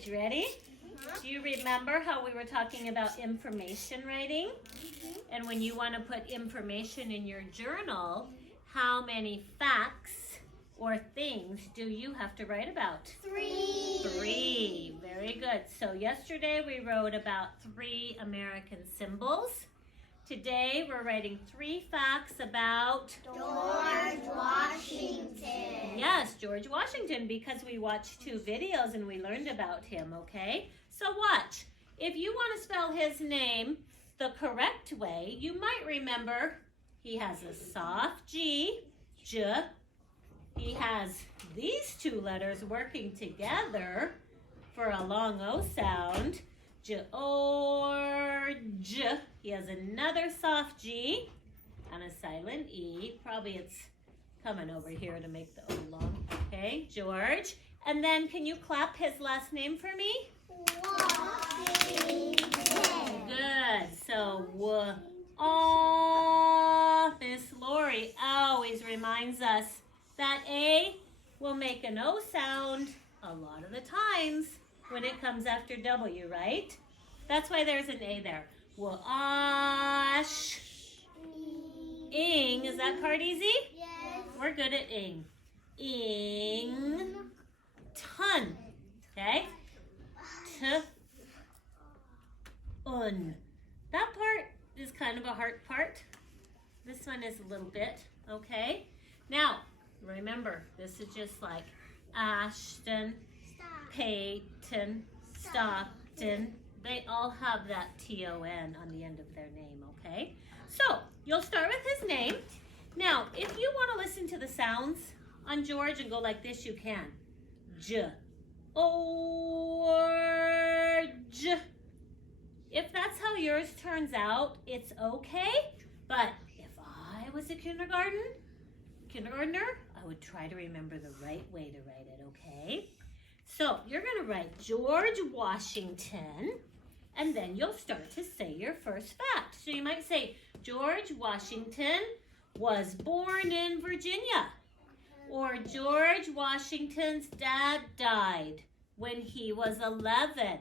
page. Ready? Do you remember how we were talking about information writing? And when you want to put information in your journal, how many facts or things do you have to write about? 3. 3. Very good. So yesterday we wrote about 3 American symbols. Today we're writing 3 facts about George Washington. Yes, George Washington, because we watched 2 videos and we learned about him, okay? So watch. If you want to spell his name the correct way, you might remember he has a soft G, J. He has these 2 letters working together for a long O sound, George. He has another soft G and a silent E. Probably it's coming over here to make the O long. Okay, George. And then can you clap his last name for me? Washington. Good. So, Miss Lori always reminds us that A will make an O sound a lot of the times when it comes after W, right? That's why there's an A there. Wash. Ing. Is that part easy? Yes. We're good at ing. Ing. Ton. Okay? Un. That part is kind of a hard part. This one is a little bit. Okay? Now, remember, this is just like Ashton, Peyton, Stockton. They all have that T-O-N on the end of their name, okay? So, you'll start with his name. Now, if you want to listen to the sounds on George and go like this, you can. George. If that's how yours turns out, it's okay. But if I was a kindergartner, I would try to remember the right way to write it, okay? So you're going to write George Washington, and then you'll start to say your first fact. So you might say, George Washington was born in Virginia. Or George Washington's dad died when he was 11.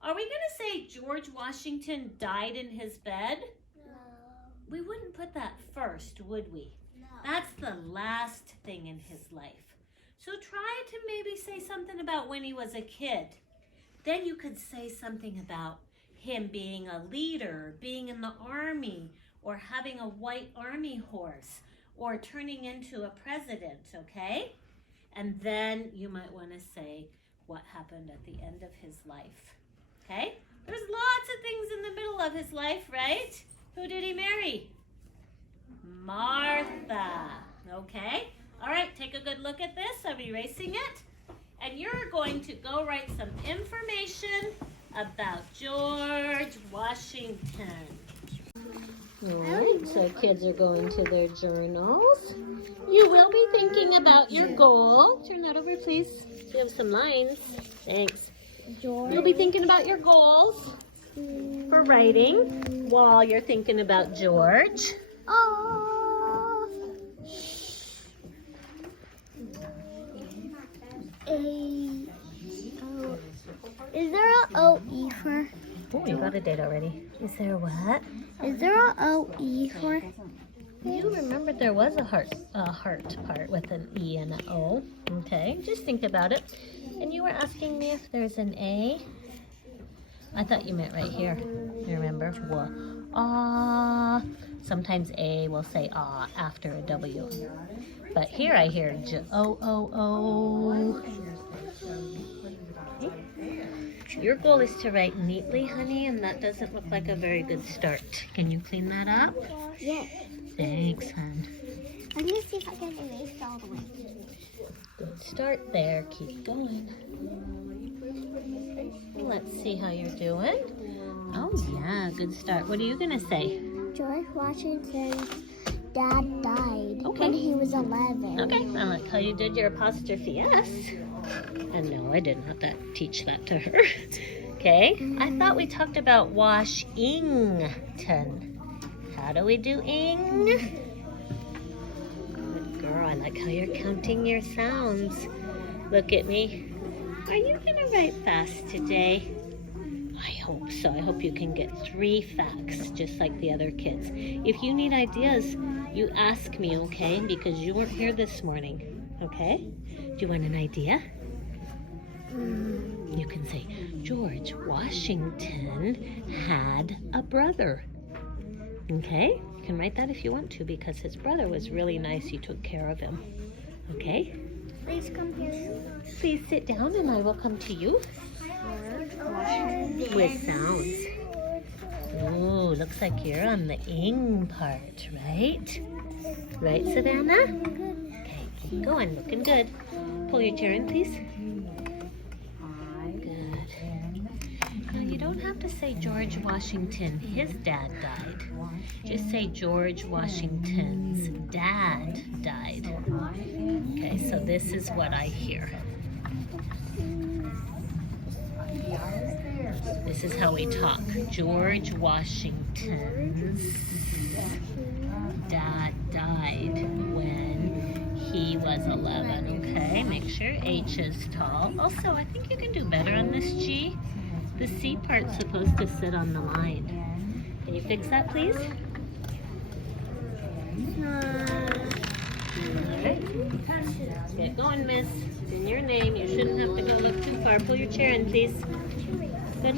Are we going to say George Washington died in his bed? No. We wouldn't put that first, would we? No. That's the last thing in his life. So try to maybe say something about when he was a kid. Then you could say something about him being a leader, being in the army, or having a white army horse, or turning into a president, okay? And then you might want to say what happened at the end of his life, okay? There's lots of things in the middle of his life, right? Who did he marry? Martha, okay? All right, take a good look at this. I'm erasing it. And you're going to go write some information about George Washington. All right, so kids are going to their journals. You will be thinking about your goal. Turn that over, please. You have some lines. Thanks. George. You'll be thinking about your goals for writing while you're thinking about George. Is there a O-E for? Oh, you got a date already. Is there a what? Is there a O-E for? You remember there was a heart part with an E and an O. Okay, just think about it. And you were asking me if there's an A. I thought you meant right here. You remember? Ah. Sometimes A will say ah after a W. But here I hear J-O-O-O. Your goal is to write neatly, honey, and that doesn't look like a very good start. Can you clean that up? Yes. Thanks, hon. I'm going to see if I can erase it all the way. Good start there. Keep going. Let's see how you're doing. Oh, yeah, good start. What are you going to say? George Washington's dad died Okay. when he was 11. Okay, I like how you did your apostrophe S. And no, I did not teach that to her. Okay, I thought we talked about Washington. How do we do ing? Good girl, I like how you're counting your sounds. Look at me. Are you gonna write fast today? I hope so. I hope you can get 3 facts just like the other kids. If you need ideas, you ask me, okay? Because you weren't here this morning, okay? Do you want an idea? You can say, George Washington had a brother. Okay? You can write that if you want to because his brother was really nice. He took care of him. Okay? Please come here. Please sit down and I will come to you. With sounds. Oh, looks like you're on the ing part, right? Right, Savannah? Okay, keep going. Looking good. Pull your chair in, please. Good. Now, you don't have to say George Washington. His dad died. Just say George Washington's dad died. Okay, so this is what I hear. This is how we talk. George Washington's dad died when he was 11. Okay, make sure H is tall. Also, I think you can do better on this G. The C part's supposed to sit on the line. Can you fix that, please? Alright. Get going, miss. It's in your name. You shouldn't have to go look too far. Pull your chair in, please. Good.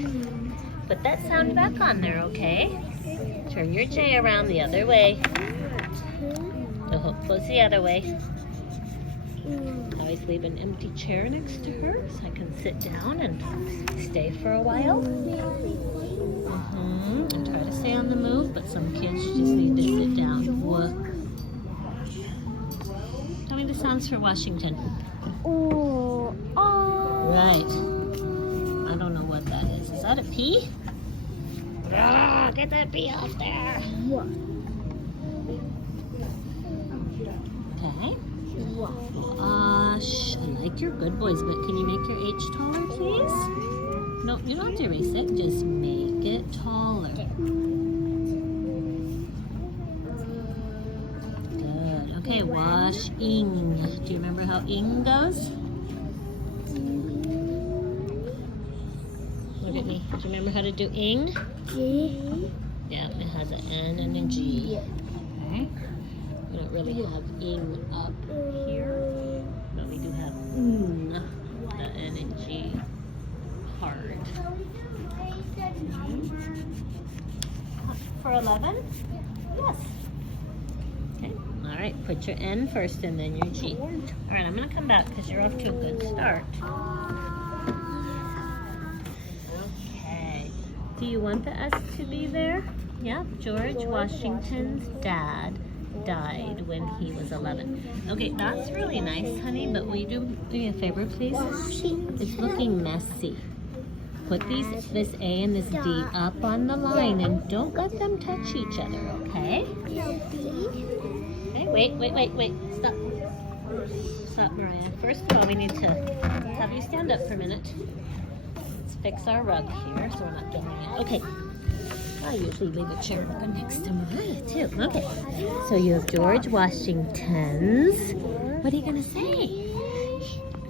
Put that sound back on there, okay? Turn your J around the other way. The hook goes the other way. Always leave an empty chair next to her so I can sit down and stay for a while. And try to stay on the move, but some kids just need to sit down. What? Tell me the sounds for Washington. Oh. Right. I don't know what that is. Is that a P? Ah, get that P off there. What? Okay. Wash. I like your good boys, but can you make your H taller, please? No, you don't have to erase it. Just make it taller. Good. Okay, wash ing. Do you remember how ing goes? Look at me. Do you remember how to do ing? G. Yeah, it has an N and a G. Okay. We don't really have ing up here, but we do have the N and G hard. For 11? Yes. Okay. All right. Put your N first and then your G. All right. I'm gonna come back because you're off to a good start. Do you want the S to be there? Yeah, George Washington's dad died when he was 11. Okay, that's really nice, honey, but will you do me a favor, please? It's looking messy. Put this A and this D up on the line and don't let them touch each other, okay? Okay, wait. Stop. Stop, Mariah. First of all, we need to have you stand up for a minute. Fix our rug here so we're not doing it. Okay. I usually leave a chair open next to Mariah too. Okay. So you have George Washington's. What are you gonna say?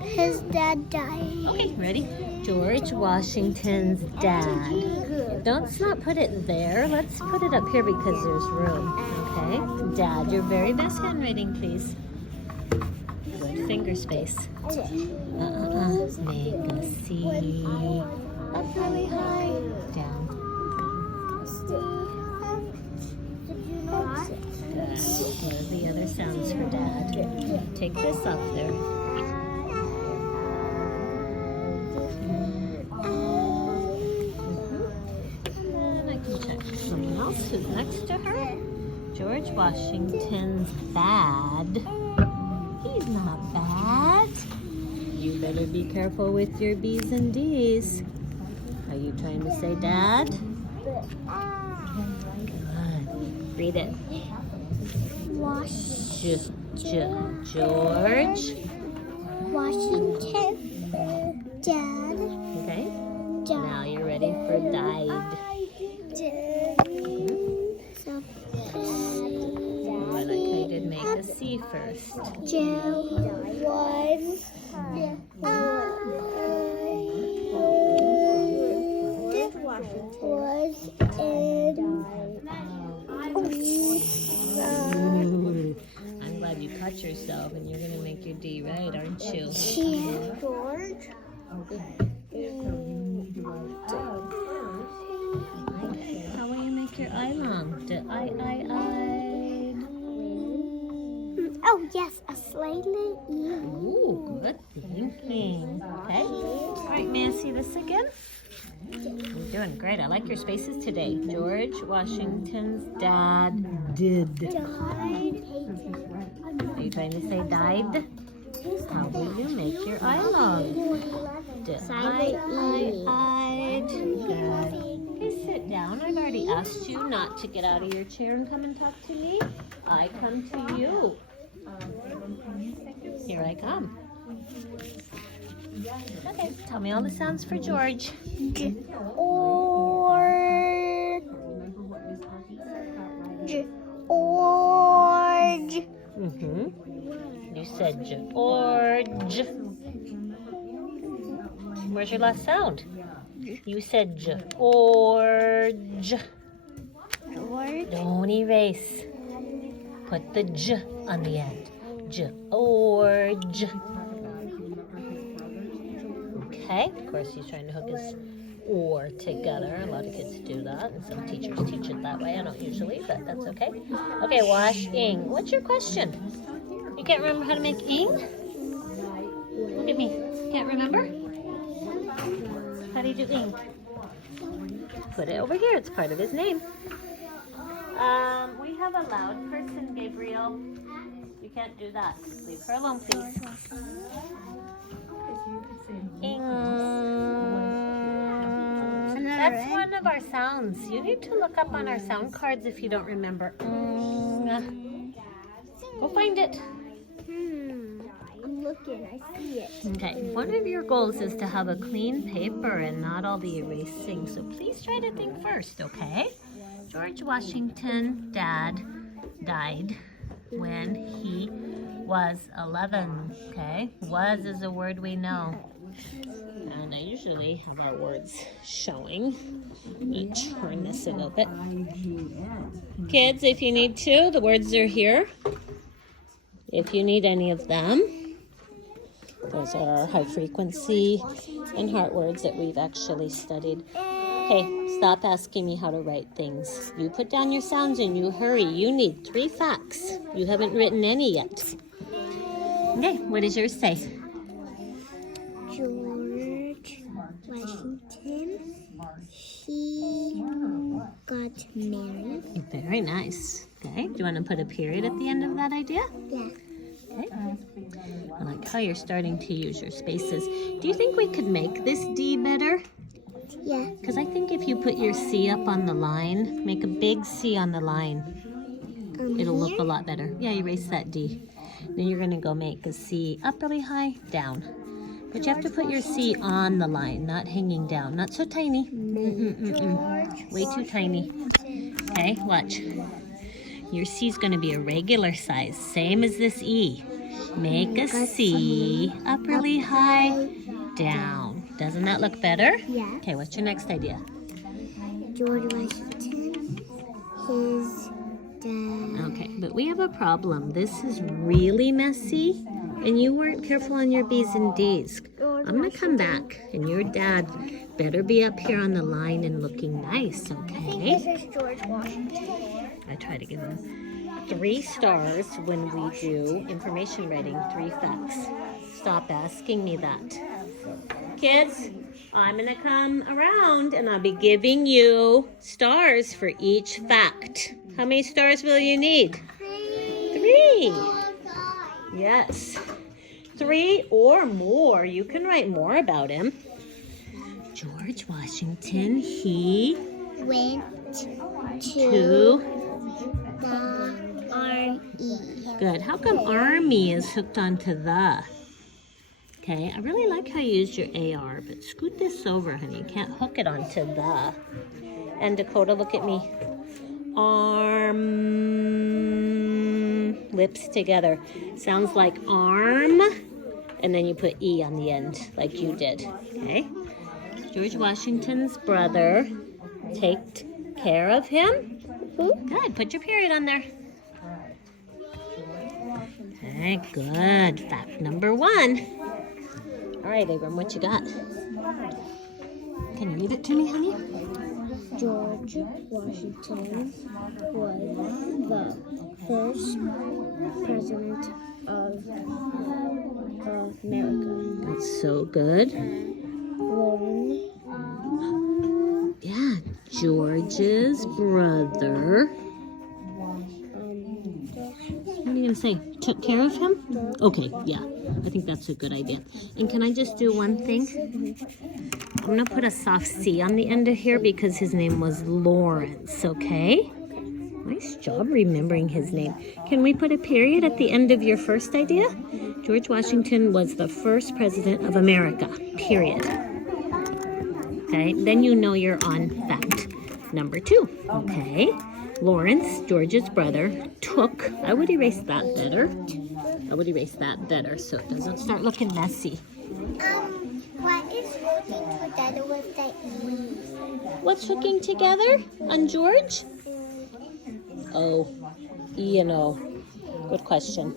His dad died. Okay, ready? George Washington's dad. Let's not put it there. Let's put it up here because there's room. Okay? Dad, your very best handwriting, please. Good finger space. Make a C. Up really high. Down. Good. What are the other sounds for Dad? Take this off there. And then I can check someone else who's next to her. George Washington's bad. He's not bad. You better be careful with your B's and D's. Are you trying to say Dad? Good. Read it. George Washington. Dad. Okay. Now you're ready for died. I like how you did make a C first. Joe was was in I'm glad you caught yourself and you're going to make your D right, aren't you? George. How will you make your I long? Oh, yes, a slightly E. Ooh, good thinking. Okay. All right, may I see this again? You're doing great. I like your spaces today. George Washington's dad did. Died. Are you trying to say died? How will you make your I long? I. Good. Okay, sit down. I've already asked you not to get out of your chair and come and talk to me. I come to you. Here I come. Okay, tell me all the sounds for George. Orange. You said George. Where's your last sound? You said George. Don't erase. Put the J on the end. George. Okay, of course he's trying to hook his or together. A lot of kids do that, and some teachers teach it that way. I don't usually, but that's okay. Okay, wash-ing. What's your question? You can't remember how to make ing? Look at me. Can't remember? How do you do ing? Put it over here. It's part of his name. We have a loud person, Gabriel. You can't do that. Leave her alone, please. Ing. That's one of our sounds. You need to look up on our sound cards if you don't remember. Go find it. I'm looking. I see it. Okay. One of your goals is to have a clean paper and not all the erasing. So please try to think first, okay? George Washington, Dad, died when he was 11. Okay? Was is a word we know. And I usually have our words showing. I'm going to turn this a little bit. Kids, if you need to, the words are here. If you need any of them. Those are our high frequency and heart words that we've actually studied. Okay, stop asking me how to write things. You put down your sounds and you hurry. You need 3 facts. You haven't written any yet. Okay, what does yours say? George Washington, he got married. Very nice. Okay, do you want to put a period at the end of that idea? Yeah. Okay. I like how you're starting to use your spaces. Do you think we could make this D better? Yeah. Because I think if you put your C up on the line, make a big C on the line, it'll look a lot better. Yeah, erase that D. Then you're going to go make a C up really high, down. But you have to put your C on the line, not hanging down. Not so tiny. Way too tiny. Okay, watch. Your C is going to be a regular size, same as this E. Make a C up really high, down. Doesn't that look better? Yeah. Okay, what's your next idea? George Washington, his dad. Okay, but we have a problem. This is really messy, and you weren't careful on your B's and D's. I'm going to come back, and your dad better be up here on the line and looking nice, okay? This is George Washington. I try to give him 3 stars when we do information writing, 3 facts. Stop asking me that. Kids, I'm going to come around and I'll be giving you stars for each fact. How many stars will you need? 3. Yes. 3 or more. You can write more about him. George Washington, he Went to the army. Good. How come army is hooked onto the? Okay, I really like how you used your AR, but scoot this over, honey. You can't hook it onto the. And Dakota, look at me. Arm. Lips together. Sounds like arm. And then you put E on the end, like you did. Okay? George Washington's brother take care of him? Good. Put your period on there. Okay, good. Fact number 1. All right, Abram, what you got? Can you read it to me, honey? George Washington was the first president of America. That's so good. Lauren. Yeah, George's brother. What are you going to say? Took care of him? Okay, yeah. I think that's a good idea. And can I just do one thing? I'm going to put a soft C on the end of here because his name was Lawrence, okay? Nice job remembering his name. Can we put a period at the end of your first idea? George Washington was the first president of America, period. Okay, then you know you're on fact number 2, okay? Lawrence, George's brother, took, I would erase that better. I would erase that better so it doesn't start looking messy. What is hooking together with the E? What's hooking together on George? Oh, you know, good question.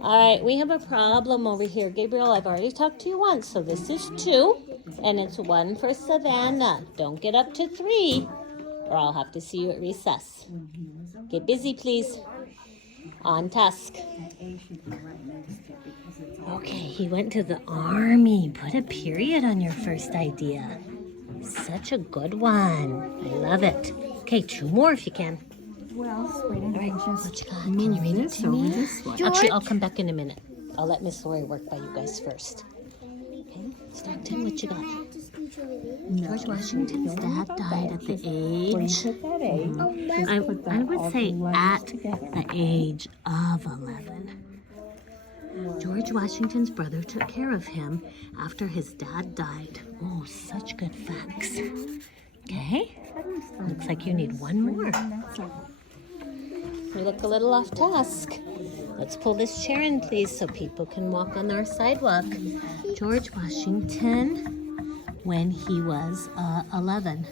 All right, we have a problem over here. Gabriel, I've already talked to you once, so this is 2, and it's 1 for Savannah. Don't get up to 3, or I'll have to see you at recess. Get busy, please. On task. Okay, he went to the army. Put a period on your first idea. Such a good one. I love it. Okay, 2 more if you can. Well, wait, All right, what you got? Can you read it to me? Actually, I'll come back in a minute. I'll let Miss Lori work by you guys first. Okay, Stockton, what you got? George Washington's dad died at the age... I would say at the age of 11. George Washington's brother took care of him after his dad died. Oh, such good facts. Okay, looks like you need 1 more. We look a little off task. Let's pull this chair in, please, so people can walk on our sidewalk. George Washington, when he was 11.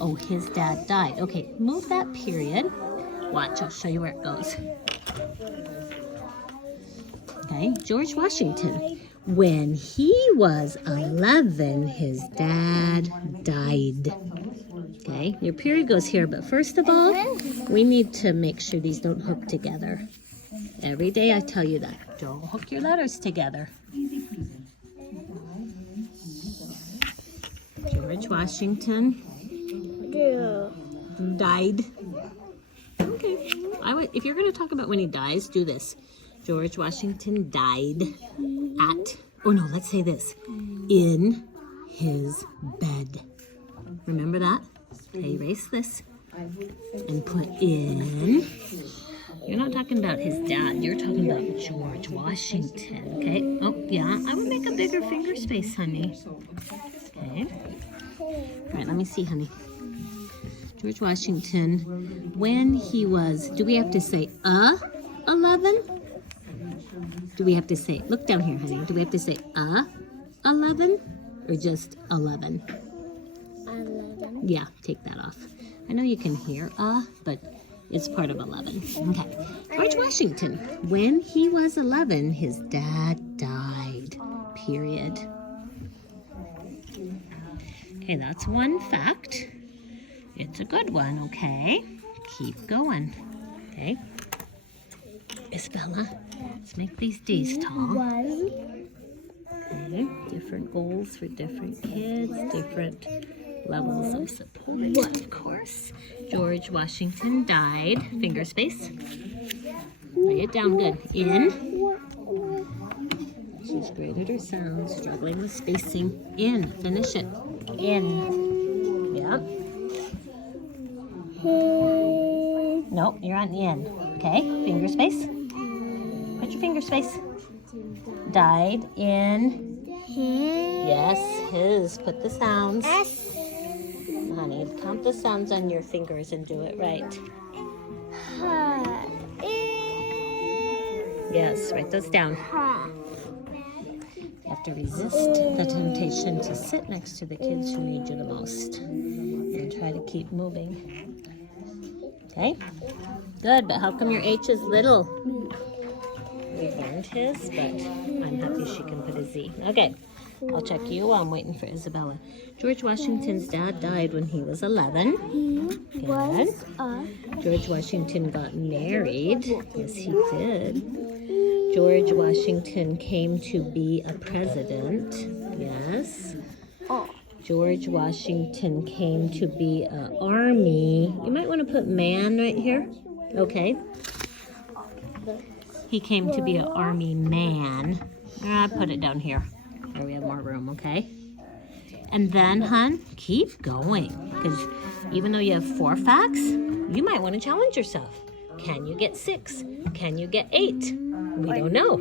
Oh, his dad died. Okay, move that period. Watch, I'll show you where it goes. Okay, George Washington, when he was 11, his dad died. Okay, your period goes here, but first of all, we need to make sure these don't hook together. Every day I tell you that. Don't hook your letters together. George Washington died. Okay, if you're going to talk about when he dies, do this. George Washington died at, or no, let's say this, in his bed. Remember that? Okay, erase this and put in. You're not talking about his dad. You're talking about George Washington. Okay. Oh, yeah. I would make a bigger finger space, honey. Okay. All right, let me see, honey. George Washington, when he was, do we have to say 11? Do we have to say, look down here, honey. Do we have to say 11 or just 11? 11. Yeah, take that off. I know you can hear but it's part of 11. Okay. George Washington, when he was 11, his dad died. Period. Okay, that's 1 fact. It's a good one, okay? Keep going. Okay. Isabella, let's make these D's tall. 1. Okay, different goals for different kids, different levels of support, of course. George Washington died. Finger space. Write it down good. In. She's great at her sounds, struggling with spacing. In. Finish it. In. Yep. Nope, you're on in. Okay, finger space. Put your finger space. Died in. Yes, his. Put the sounds. Honey, count the sounds on your fingers and do it right. Yes, write those down. You have have to resist the temptation to sit next to the kids who need you the most and try to keep moving. Okay? Good, but how come your H is little? We learned his, but I'm happy she can put a Z. Okay, I'll check you while I'm waiting for Isabella. George Washington's dad died when he was 11. Good. George Washington got married. Yes, he did. George Washington came to be a president. Yes. George Washington came to be an army. You might want to put man right here. Okay. He came to be an army man. I put it down here. There we have more room, okay? And then, hun, keep going. Because even though you have 4 facts, you might want to challenge yourself. Can you get 6? Can you get 8? We don't know.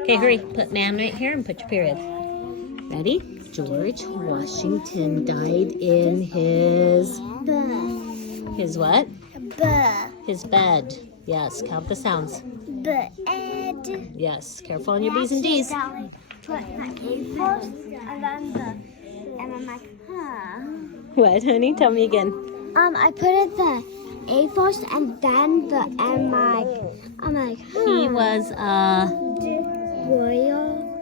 Okay, hurry. Put man right here and put your period. Ready? George Washington died in his... His what? His bed. Yes, count the sounds. Bed. Yes, careful on your B's and D's. Put my A first, and then and I'm like, What, honey? Tell me again. I put it the A first, and then the M. I'm like, He was a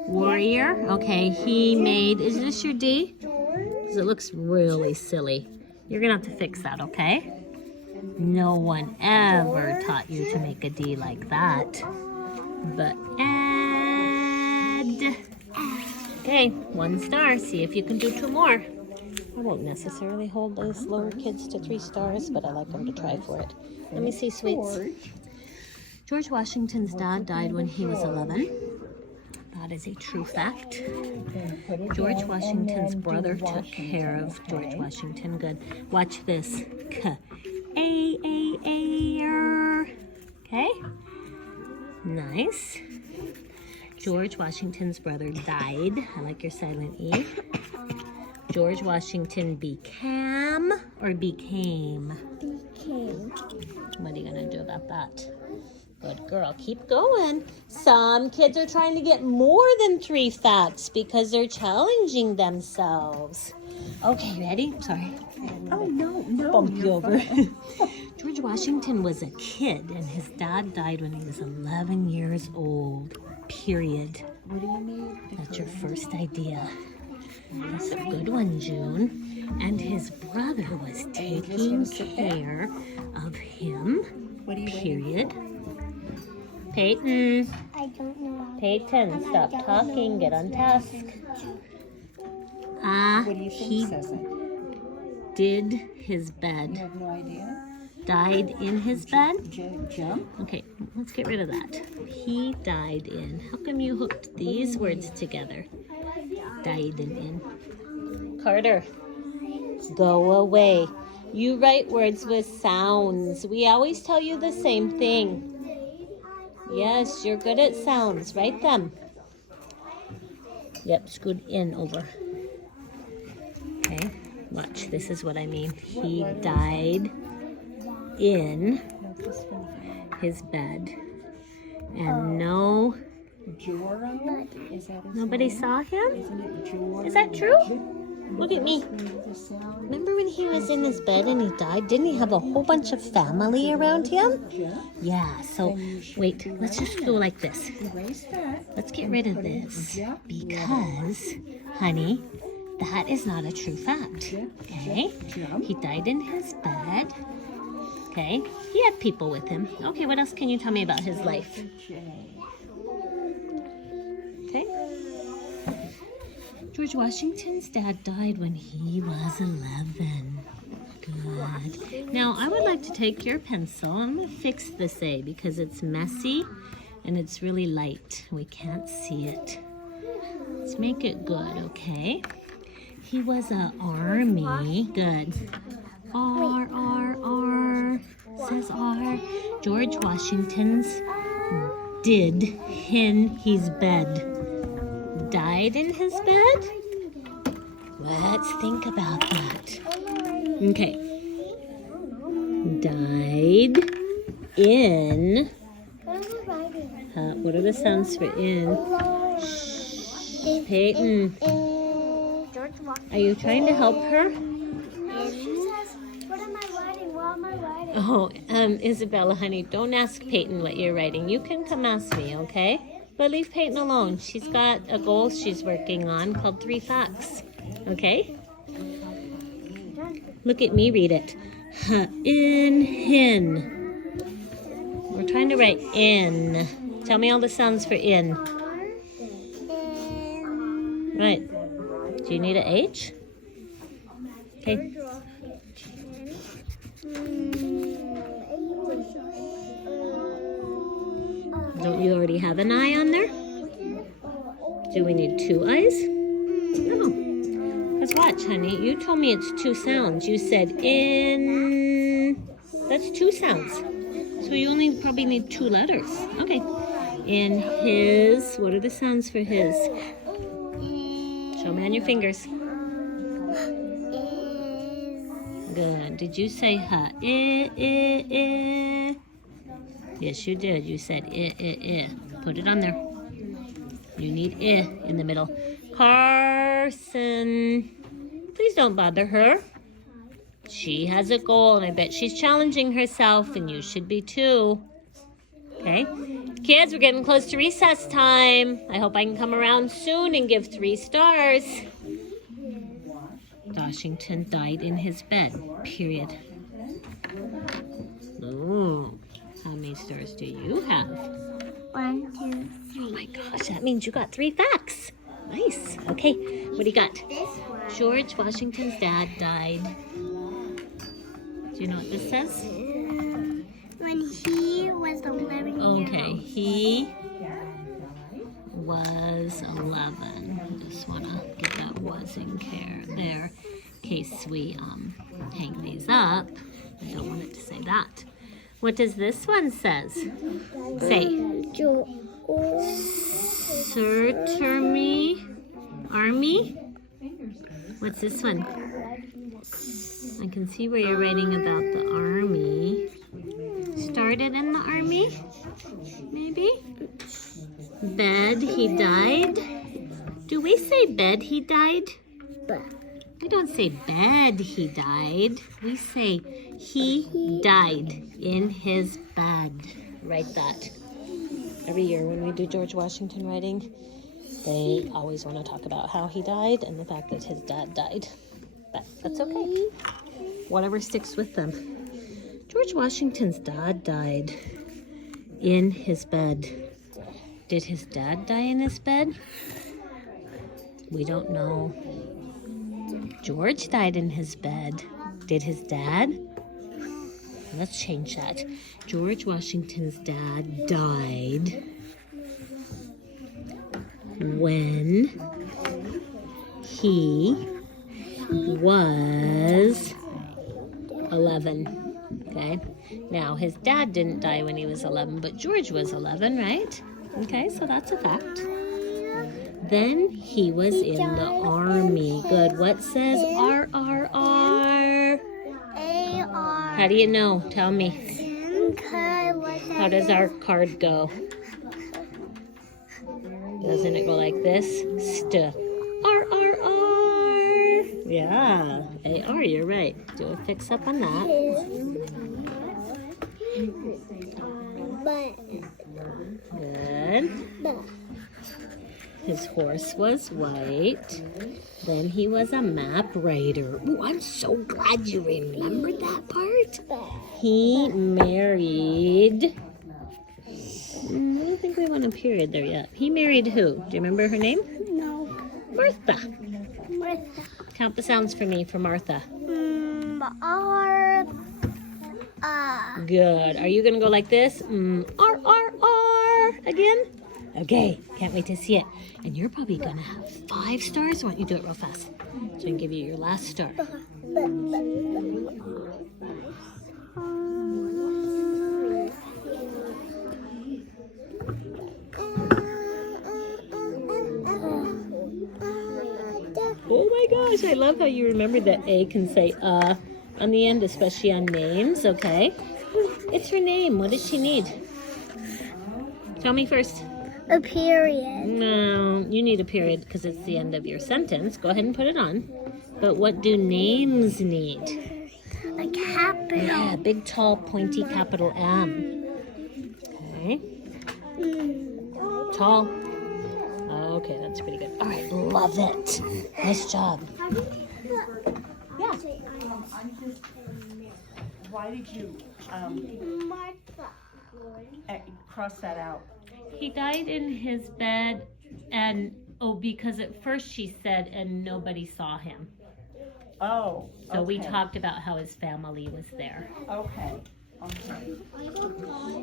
warrior. Okay, he made... Is this your D? Because it looks really silly. You're going to have to fix that, okay? No one ever taught you to make a D like that. But Ed. Okay, 1 star. See if you can do 2 more. I won't necessarily hold those lower kids to 3 stars, but I like them to try for it. Let me see, sweets. George Washington's dad died when he was 11. That is a true fact. George Washington's brother took care of George Washington. Good. Watch this. A-R. Okay. Nice. George Washington's brother died. I like your silent E. George Washington became or became? Became. What are you going to do about that? Good girl. Keep going. Some kids are trying to get more than 3 facts because they're challenging themselves. Okay, ready? Sorry. Oh, no. Bump you over. George Washington was a kid, and his dad died when he was 11 years old. Period. What do you need? That's your first idea. That's a good one, June. And his brother was taking care of him. Period. Peyton. I don't know. Peyton, stop talking. Get on task. What do you He think, Susan? did his bed. You have no idea? Died in his bed? Jump? Okay, let's get rid of that. He died in. How come you hooked these words together? Died and in. Carter, go away. You write words with sounds. We always tell you the same thing. Yes, you're good at sounds. Write them. Yep, scoot in over. Okay, watch. This is what I mean. He died in his bed. And no, Joram? Is that his nobody name? saw him? Isn't it Joram? Is that true? Look at me. Remember when he was in his bed and he died? Didn't he have a whole bunch of family around him? Yeah, so wait, let's just go like this. Erase that. Let's get rid of this because, honey, that is not a true fact. Okay? He died in his bed. Okay? He had people with him. Okay, what else can you tell me about his life? Okay? George Washington's dad died when he was 11. Good. Now, I would like to take your pencil. I'm going to fix this A because it's messy and it's really light. We can't see it. Let's make it good, okay? He was an army. Good. R, says R. George Washington's did in his bed. Died in his bed? Let's think about that. Okay. Died in. What are the sounds for in? Peyton, George Washington. are you trying to help her? No, she says, what am I writing? What am I writing? Oh, Isabella, honey, don't ask Peyton what you're writing. You can come ask me, okay? But leave Peyton alone. She's got a goal she's working on called 3 facts, okay? Look at me read it. In, hin. We're trying to write in. Tell me all the sounds for in. Right. Do you need an H? Okay. Don't you already have an I on there? Do we need 2 I's? No. Because watch, honey. You told me it's 2 sounds. You said in. That's 2 sounds. So you only probably need 2 letters. Okay. In his. What are the sounds for his? Show me on your fingers. Good. Did you say ha? Yes, you did. You said Put it on there. You need in the middle. Carson. Please don't bother her. She has a goal, and I bet she's challenging herself, and you should be too. Okay? Kids, we're getting close to recess time. I hope I can come around soon and give 3 stars. Washington died in his bed, period. Oh, how many stars do you have? 1, 2, 3. Oh my gosh, that means you got 3 facts. Nice. Okay, what do you got? George Washington's dad died. Do you know what this says? When he was 11 years Okay, he was 11. I just want to get that was in care there in case we hang these up. I don't want it to say that. What does this one says? Say. Sir Termy Army? What's this one? I can see where you're writing about the army. Started in the army? Maybe? Bed, he died? Do we say bed, he died? We don't say bed, he died. We say he died in his bed. Write that. Every year when we do George Washington writing, they always want to talk about how he died and the fact that his dad died. But that's okay. Whatever sticks with them. George Washington's dad died in his bed. Did his dad die in his bed? We don't know. George died in his bed. Did his dad? Let's change that. George Washington's dad died when he was 11. Okay? Now, his dad didn't die when he was 11, but George was 11, right? Okay, so that's a fact. Then he was in the army. Good. What says RRR? How do you know? Tell me. How does our card go? Doesn't it go like this? RRR. Yeah. AR, you're right. Do a fix up on that. Good. His horse was white. Then he was a map writer. Ooh, I'm so glad you remembered that part. He married... I don't think we want a period there yet. He married who? Do you remember her name? No. Martha. Martha. Count the sounds for me for Martha. R. Good. Are you going to go like this? R, R, R. Again? Okay. Can't wait to see it. And you're probably going to have 5 stars. Why don't you do it real fast? So I can give you your last star. Oh my gosh, I love how you remember that A can say on the end, especially on names, okay? It's her name. What does she need? Tell me first. A period. No, you need a period because it's the end of your sentence. Go ahead and put it on. But what do names need? A capital. Yeah, big, tall, pointy capital M. Okay. Tall. Okay, that's pretty good. All right, love it. Nice job. Yeah. Why did you cross that out? He died in his bed, and because at first she said, and nobody saw him. Oh. So we okay. talked about how his family was there. Okay. Okay.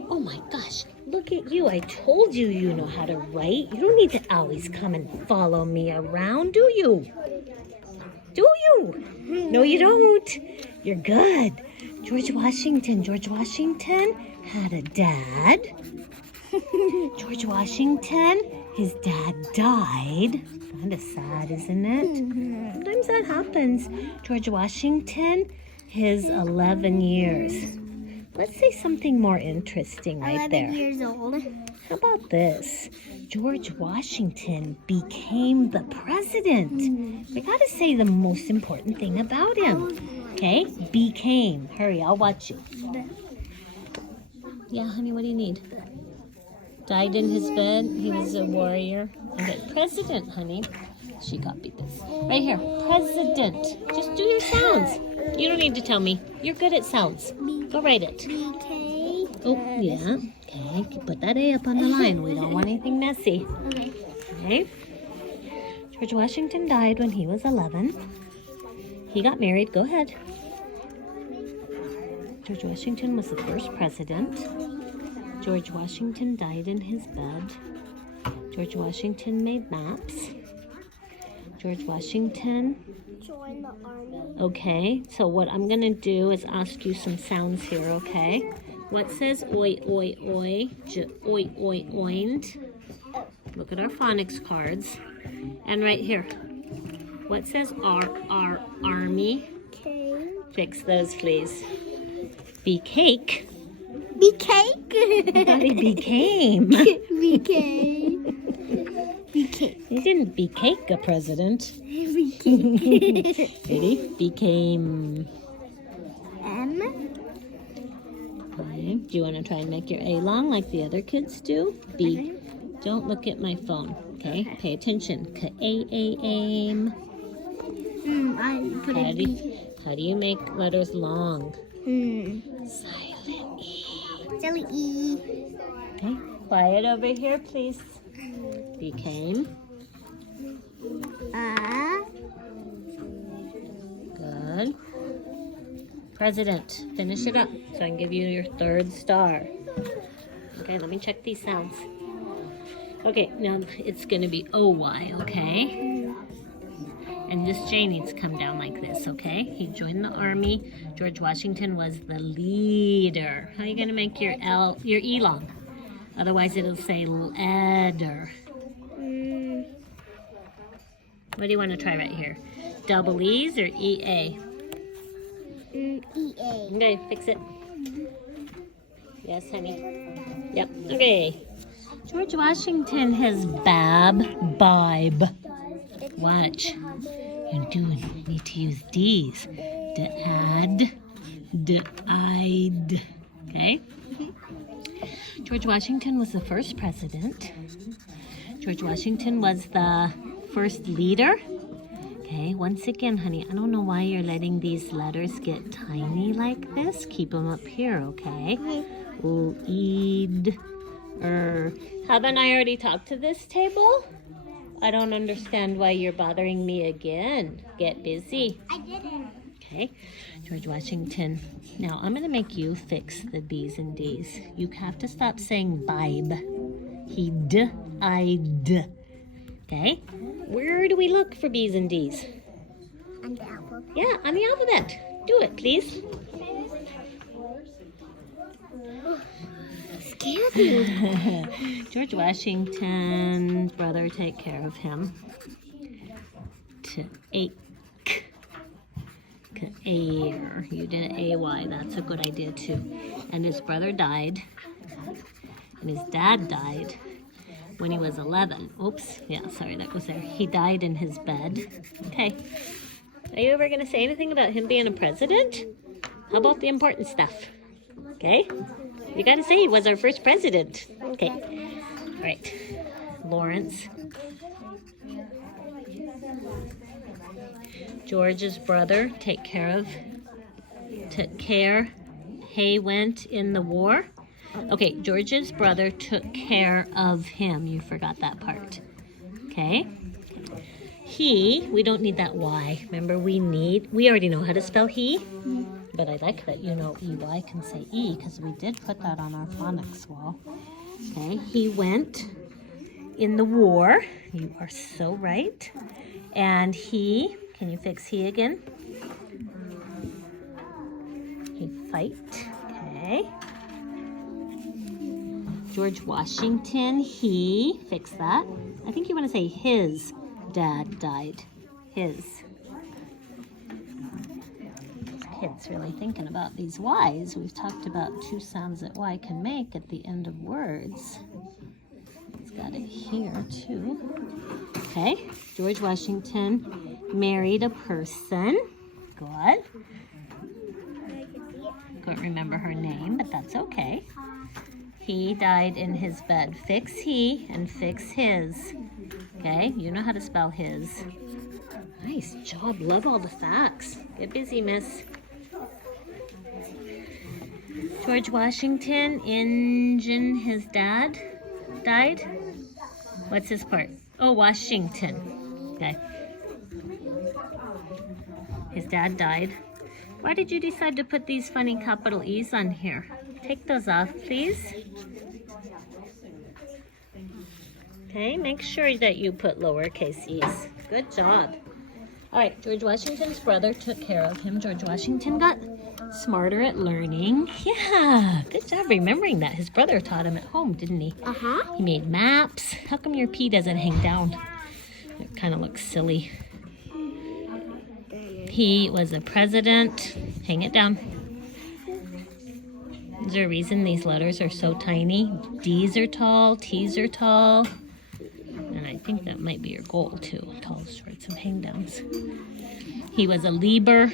Oh my gosh, look at you. I told you you know how to write. You don't need to always come and follow me around, do you? Do you? No, you don't. You're good. George Washington had a dad. George Washington, his dad died. Kind of sad, isn't it? Sometimes that happens. George Washington, his 11 years. Let's say something more interesting right 11 there. years old. How about this? George Washington became the president. We gotta say the most important thing about him. Okay? Became. Hurry, I'll watch you. Yeah, honey, what do you need? Died in his bed. He was a warrior. Okay, president, honey. She copied this. Right here. President. Just do your sounds. You don't need to tell me. You're good at sounds. Go write it. BK. Oh, yeah. Okay, put that A up on the line. We don't want anything messy. Okay. George Washington died when he was 11. He got married. Go ahead. George Washington was the first president. George Washington died in his bed. George Washington made maps. George Washington. Join the army. Okay, so what I'm going to do is ask you some sounds here, okay? What says oi, oi, oi? Oi, oi, oined. Look at our phonics cards. And right here. What says R, army? Okay. Fix those, please. Be cake. Be cake. I thought he became. Be cake. Be cake. He didn't be cake a president. Be cake. Ready? Became. M. Okay. Do you want to try and make your A long like the other kids do? B. Don't look at my phone. Okay? Pay attention. Aim. I put a B. How do you make letters long? Silent E. Silly E. Okay. Quiet over here, please. Became. Good. President. Finish it up so I can give you your third star. Okay, let me check these sounds. Okay, now it's going to be O-Y, okay? And this J needs to come down like this, okay? He joined the army. George Washington was the leader. How are you going to make your your E long? Otherwise it'll say ladder. What do you want to try right here? Double E's or EA? EA. Okay, fix it. Yes, honey. Yep, okay. George Washington has bibe. Watch. You do need to use D's. Dad, I'd. Okay? George Washington was the first president. George Washington was the first leader. Okay, once again, honey, I don't know why you're letting these letters get tiny like this. Keep them up here, okay? Haven't I already talked to this table? I don't understand why you're bothering me again. Get busy. I didn't. Okay, George Washington. Now, I'm going to make you fix the B's and D's. You have to stop saying bibe. He'd, I'd. Okay? Where do we look for B's and D's? On the alphabet. Yeah, on the alphabet. Do it, please. Scared me. George Washington's brother, take care of him. To ache. Air. You did an AY. That's a good idea too. And his brother died. And his dad died. when he was 11. Oops, yeah, sorry, that goes there. He died in his bed. Okay. Are you ever going to say anything about him being a president? How about the important stuff? Okay? You got to say he was our first president. Okay. All right. Lawrence. George's brother took care. He went in the war. Okay, George's brother took care of him. You forgot that part. Okay. We don't need that Y. Remember, we already know how to spell he. But I like that you know EY can say E because we did put that on our phonics wall. Okay, he went in the war. You are so right. And can you fix he again? He fight. Okay. George Washington, fix that. I think you want to say his dad died. His. Kids really thinking about these Y's. We've talked about two sounds that Y can make at the end of words. It's got it here too. Okay, George Washington married a person. Good. Couldn't remember her name, but that's okay. He died in his bed. Fix he and fix his. Okay, you know how to spell his. Nice job. Love all the facts. Get busy, miss. George Washington, his dad died. What's his part? Oh, Washington. Okay. His dad died. Why did you decide to put these funny capital E's on here? Take those off, please. Okay, make sure that you put lowercase e's. Good job. All right, George Washington's brother took care of him. George Washington got smarter at learning. Yeah, good job remembering that. His brother taught him at home, didn't he? Uh-huh. He made maps. How come your P doesn't hang down? It kind of looks silly. He was a president. Hang it down. Is there a reason these letters are so tiny? D's are tall, T's are tall. And I think that might be your goal too. Tall, short, some hang downs. He was a leader.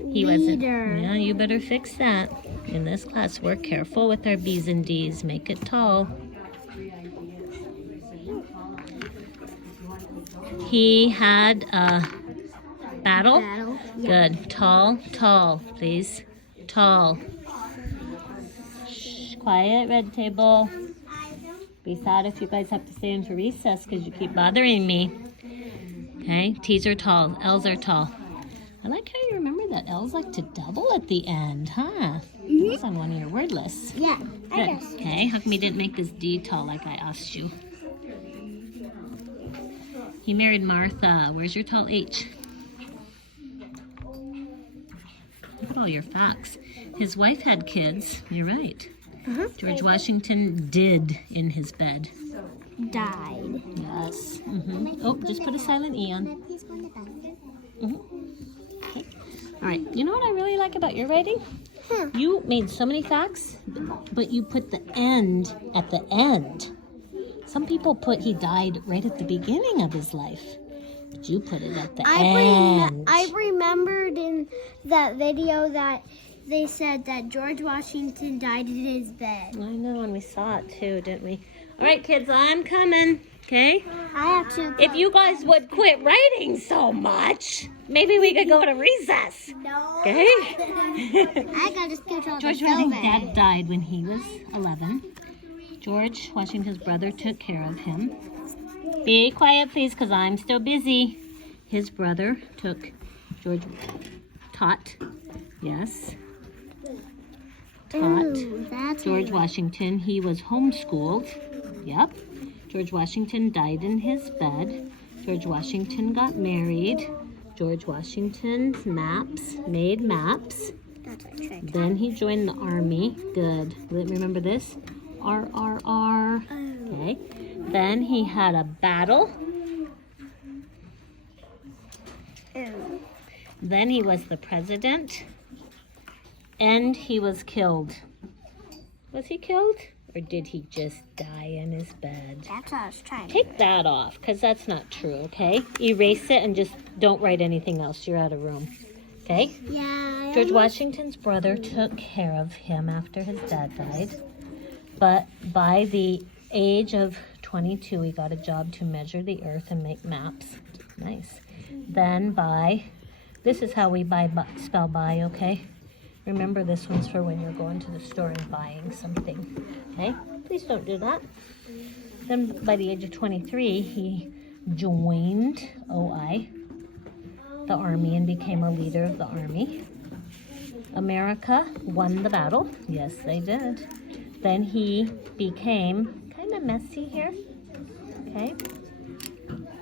Yeah, you better fix that. In this class, we're careful with our B's and D's. Make it tall. He had a battle. Yeah. Good. Tall, please. Tall. Shh, quiet, red table. Be sad if you guys have to stay in for recess because you keep bothering me. Okay, T's are tall, L's are tall. I like how you remember that L's like to double at the end, huh? That's on one of your word lists. Yeah, I Good. guess. Okay, how come you didn't make this D tall like I asked you? He married Martha. Where's your tall H? Look at all your facts. His wife had kids. You're right. George Washington did in his bed. Died. Yes. Oh, just put a silent E on. Okay. All right. You know what I really like about your writing? You made so many facts, but you put the end at the end. Some people put he died right at the beginning of his life. But you put it at the end. I remembered in that video that they said that George Washington died in his bed. I know, and we saw it too, didn't we? All right, kids, I'm coming, okay? I have to. If you guys would quit writing so much, maybe we could go to recess, No. okay? I gotta schedule George Washington's dad died when he was 11. George Washington's brother took care of him. Be quiet, please, because I'm still busy. His brother taught. George Washington, he was homeschooled. Yep. George Washington died in his bed. George Washington got married. George Washington's made maps. Then he joined the army. Good. Remember this? RRR. Okay. Then he had a battle. Then he was the president. And he was killed. Was he killed? Or did he just die in his bed? That's what I was trying to Take that off, because that's not true, okay? Erase it and just don't write anything else. You're out of room, okay? Yeah. George Washington's brother took care of him after his dad died. But by the age of 22, he got a job to measure the earth and make maps. Nice. Then this is how we spell buy, okay? Remember, this one's for when you're going to the store and buying something, okay? Please don't do that. Then by the age of 23, he joined OI, the army, and became a leader of the army. America won the battle. Yes, they did. Then he became kind of messy here, okay?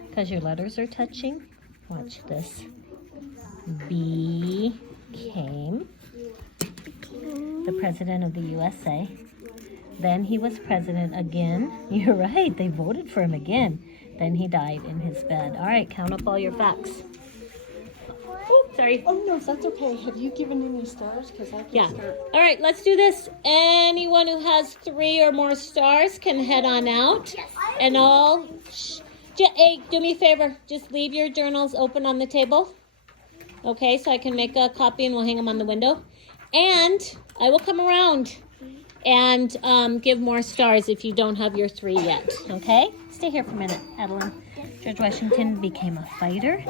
Because your letters are touching. Watch this. Became the president of the USA. Then he was president again. You're right, they voted for him again. Then he died in his bed. All right, count up all your facts. Oh, sorry. Oh, no, that's okay. Have you given any stars? Because I can Yeah. start. All right, let's do this. Anyone who has 3 or more stars can head on out. And hey, do me a favor. Just leave your journals open on the table. Okay, so I can make a copy and we'll hang them on the window. And I will come around and give more stars if you don't have your 3 yet. Okay? Stay here for a minute, Adeline. George Washington became a fighter.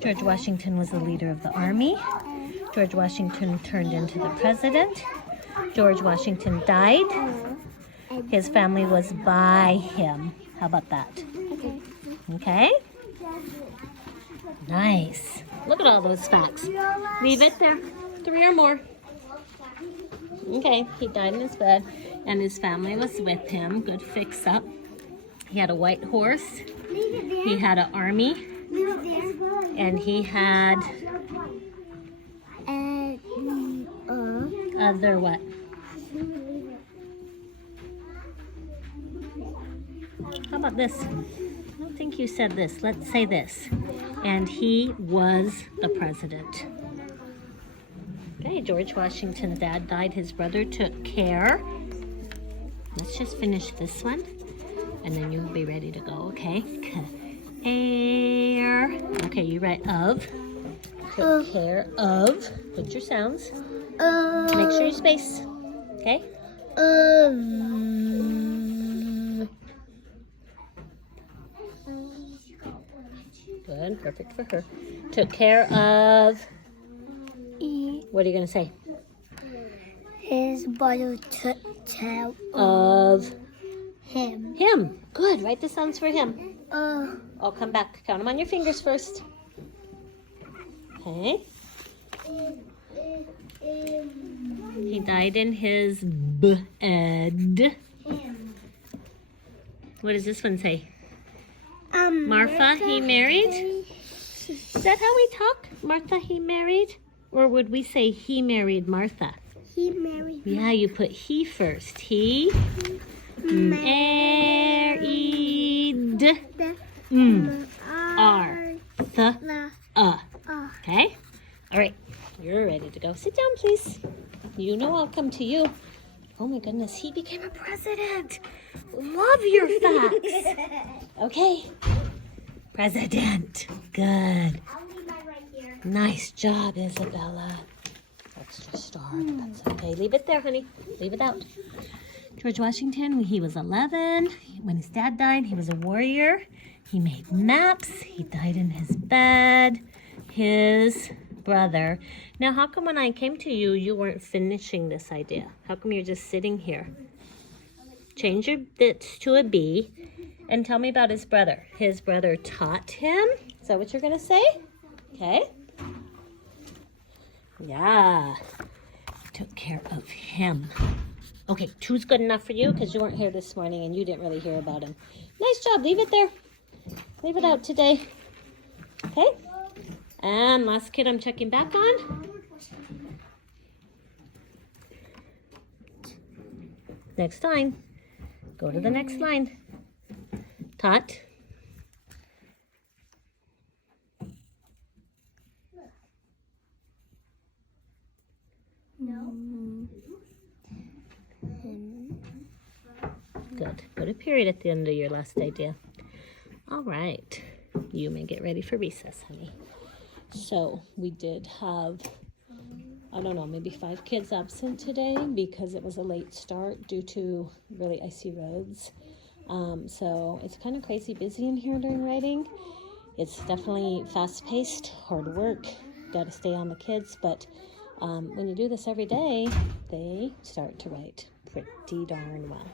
George Washington was the leader of the army. George Washington turned into the president. George Washington died. His family was by him. How about that? Okay? Nice. Look at all those facts. Leave it there. 3 or more. Okay, he died in his bed, and his family was with him. Good fix up. He had a white horse. He had an army. And he had other what? How about this? I don't think you said this. Let's say this. And he was the president. Okay, George Washington's dad died. His brother took care. Let's just finish this one. And then you'll be ready to go, okay? Care. Okay, you write of. Took care of. Put your sounds. Make sure you space. Okay? Good, perfect for her. Took care of. What are you going to say? His brother took care Of him. him. Good, write the sounds for him. I'll come back. Count them on your fingers first. Okay. He died in his bed. What does this one say? Martha, he married? Is that how we talk? Martha, he married? Or would we say he married Martha? He married Yeah, you put he first. He married Okay? All right. You're ready to go. Sit down, please. You know I'll come to you. Oh my goodness, he became a president. Love your facts. Okay. President. Good. Nice job, Isabella. Extra star, but that's okay. Leave it there, honey. Leave it out. George Washington, when he was 11, when his dad died, he was a warrior. He made maps. He died in his bed. His brother. Now, how come when I came to you, you weren't finishing this idea? How come you're just sitting here? Change your bits to a B and tell me about his brother. His brother taught him. Is that what you're going to say? Okay. Yeah. Took care of him. Okay, 2's good enough for you because you weren't here this morning and you didn't really hear about him. Nice job. Leave it there. Leave it out today. Okay? And last kid I'm checking back on. Next line. Go to the next line. Taught. No. Good. Put a period at the end of your last idea. All right. You may get ready for recess, honey. So we did have, I don't know, maybe 5 kids absent today because it was a late start due to really icy roads. So it's kind of crazy busy in here during writing. It's definitely fast-paced, hard work. Got to stay on the kids, but when you do this every day, they start to write pretty darn well.